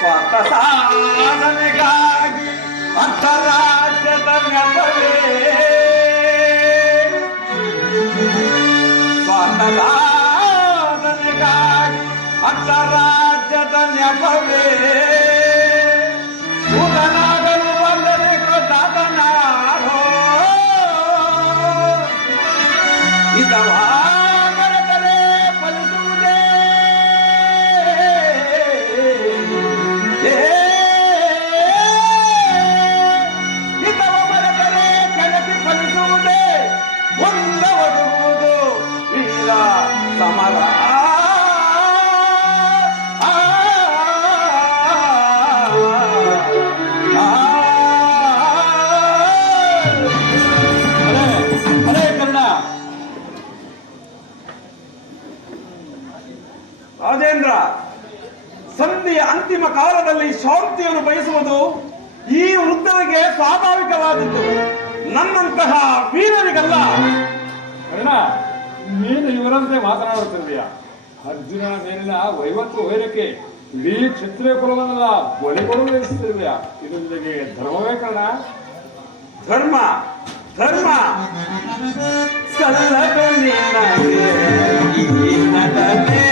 ಸ್ವಾರ್ಥ ಸಾಧನೆಗಾಗಿ ಅಂತರಾಜ್ಯದ ನೆಪವೇ ಸ್ವಾರ್ಥ ಸಾಧನೆಗಾಗಿ ಅಂತರಾಜ್ಯದ ನೆಪವೇ ಉದನಾಗಲು ಬಂದರೆ ಕೃತಾತನಾರೋ ಇದವಾಗರೆ ಫಲಿಸುವುದೇ ಇದವ ಮರೆತರೆ ಕೆಳಗೆ ಫಲಿಸುವುದೇ ಮುಂದವಡುವುದು ವೀರ ಸಮರ ರಾಜೇಂದ್ರ, ಸಂಧಿಯ ಅಂತಿಮ ಕಾಲದಲ್ಲಿ ಶಾಂತಿಯನ್ನು ಬಯಸುವುದು ಈ ವೃದ್ಧರಿಗೆ ಸ್ವಾಭಾವಿಕವಾದದ್ದು, ನನ್ನಂತಹ ವೀರರಿಗಲ್ಲ. ಅಣ್ಣ, ನೀನು ಇವರಂತೆ ಮಾತನಾಡುತ್ತಿದ್ದೀಯ. ಅರ್ಜುನ ಮೇಲಿನ ವೈವತ್ತು ವೈರಕ್ಕೆ ಇಡೀ ಕ್ಷತ್ರಿಯ ಕುಲವನ್ನೆಲ್ಲ ಬಲಿಗೊಡಲು ಬಯಸುತ್ತಿರುವೆಯ. ಇದರೊಂದಿಗೆ ಧರ್ಮವೇ ಕಾರಣ. ಧರ್ಮ ಧರ್ಮ ಸಲ್ಲದ ನಿನಗೆ ಈ ನಟನೆ